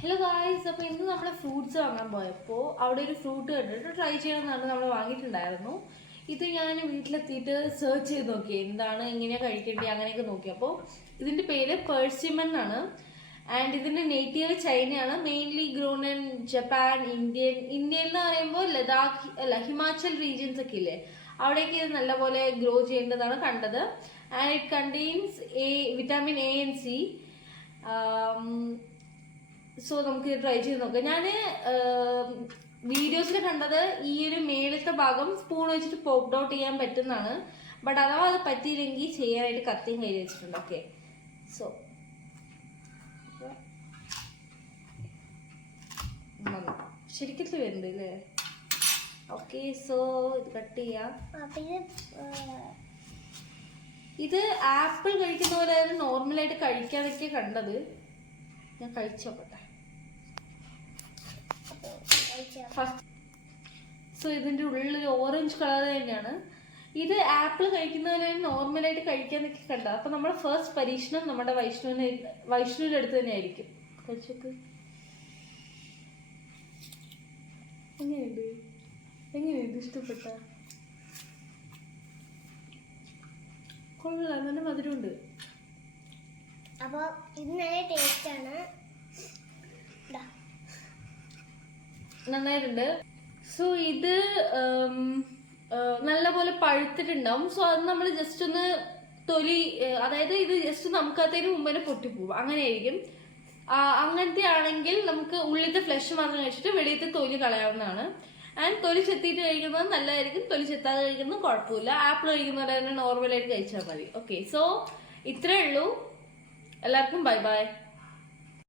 Hello guys, അപ്പോൾ ഇന്ന് നമ്മൾ ഫ്രൂട്ട്സ് വാങ്ങാൻ പോയപ്പോൾ അവിടെ ഒരു ഫ്രൂട്ട് കണ്ടിട്ട് ട്രൈ ചെയ്യണമെന്നാണ് നമ്മൾ വാങ്ങിയിട്ടുണ്ടായിരുന്നു. ഇത് ഞാൻ വീട്ടിലെത്തിയിട്ട് സെർച്ച് ചെയ്ത് നോക്കി എന്താണ് എങ്ങനെയാണ് കഴിക്കേണ്ടത് അങ്ങനെയൊക്കെ നോക്കിയപ്പോൾ ഇതിൻ്റെ പേര് പെർസിമൺ ആണ്. ആൻഡ് ഇതിൻ്റെ നേറ്റീവ് ചൈനയാണ്. മെയിൻലി ഗ്രോൺ ഇൻ ജപ്പാൻ, ഇന്ത്യയിൽ എന്ന് പറയുമ്പോൾ ലഡാക്ക് അല്ല ഹിമാചൽ റീജിയൻസ് ഒക്കെ ഇല്ലേ, അവിടേക്ക് ഇത് നല്ലപോലെ ഗ്രോ ചെയ്യേണ്ടതാണ് കണ്ടത്. And it contains vitamin A and C. So നമുക്ക് ട്രൈ ചെയ്ത് നോക്കാം. ഞാൻ വീഡിയോസിൽ കണ്ടത് ഈ ഒരു മേലത്തെ ഭാഗം സ്പൂൺ വെച്ചിട്ട് പോപ്പ് ഔട്ട് ചെയ്യാൻ പറ്റുന്നതാണ്. ബട്ട് അഥവാ അത് പറ്റിയില്ലെങ്കിൽ ചെയ്യാനായിട്ട് കത്തിയും കയ്യിൽ വെച്ചിട്ടുണ്ട്. ഓക്കെ, സോ ശരിക്കും വരുന്നുണ്ട് അല്ലേ? ഓക്കെ, സോ ഇത് കട്ട് ചെയ്യാം. ഇത് ആപ്പിൾ കഴിക്കുന്ന പോലെ നോർമലായിട്ട് കഴിക്കാനൊക്കെ കണ്ടത്. ഞാൻ കഴിച്ചോട്ടെ. സോ ഇതിന്റെ ഉള്ളിൽ ഓറഞ്ച് കളർ തന്നെയാണ്. ഇത് ആപ്പിൾ കഴിക്കുന്നതിന് നോർമലായിട്ട് കഴിക്കാന്നൊക്കെ കണ്ടത്. അപ്പൊ നമ്മുടെ ഫസ്റ്റ് പരീക്ഷണം നമ്മുടെ വൈഷ്ണുവിന്റെ അടുത്ത് തന്നെ ആയിരിക്കും. കഴിച്ചോക്ക്. എങ്ങനെയുണ്ട് ഇഷ്ടപ്പെട്ട? കൊള്ളാം, നല്ല മധുരമുണ്ട്. അപ്പോൾ ഇത് നല്ല ടേസ്റ്റ് ആണ്, നന്നായിട്ടുണ്ട്. സോ ഇത് നല്ലപോലെ പഴുത്തിട്ടുണ്ടാവും. സോ അത് നമ്മൾ ജസ്റ്റ് ഒന്ന് തൊലി, അതായത് ഇത് ജസ്റ്റ് നമുക്കതിന് മുമ്പ് തന്നെ പൊട്ടിപ്പോവും, അങ്ങനെയായിരിക്കും. അങ്ങനത്തെ ആണെങ്കിൽ നമുക്ക് ഉള്ളിലത്തെ ഫ്ലഷ് മാത്രം കഴിച്ചിട്ട് വെളിയത്തെ തൊലി കളയാവുന്നതാണ്. ആൻഡ് തൊലി ചെത്തിയിട്ട് കഴിക്കുന്നത് നല്ലതായിരിക്കും, തൊലി ചെത്താതെ കഴിക്കുന്നത് കുഴപ്പമില്ല. ആപ്പിൾ കഴിക്കുന്നവരെ തന്നെ നോർമലായിട്ട് കഴിച്ചാൽ മതി. ഓക്കെ, സോ ഇത്രയേ ഉള്ളൂ. എല്ലാവർക്കും ബൈ ബൈ.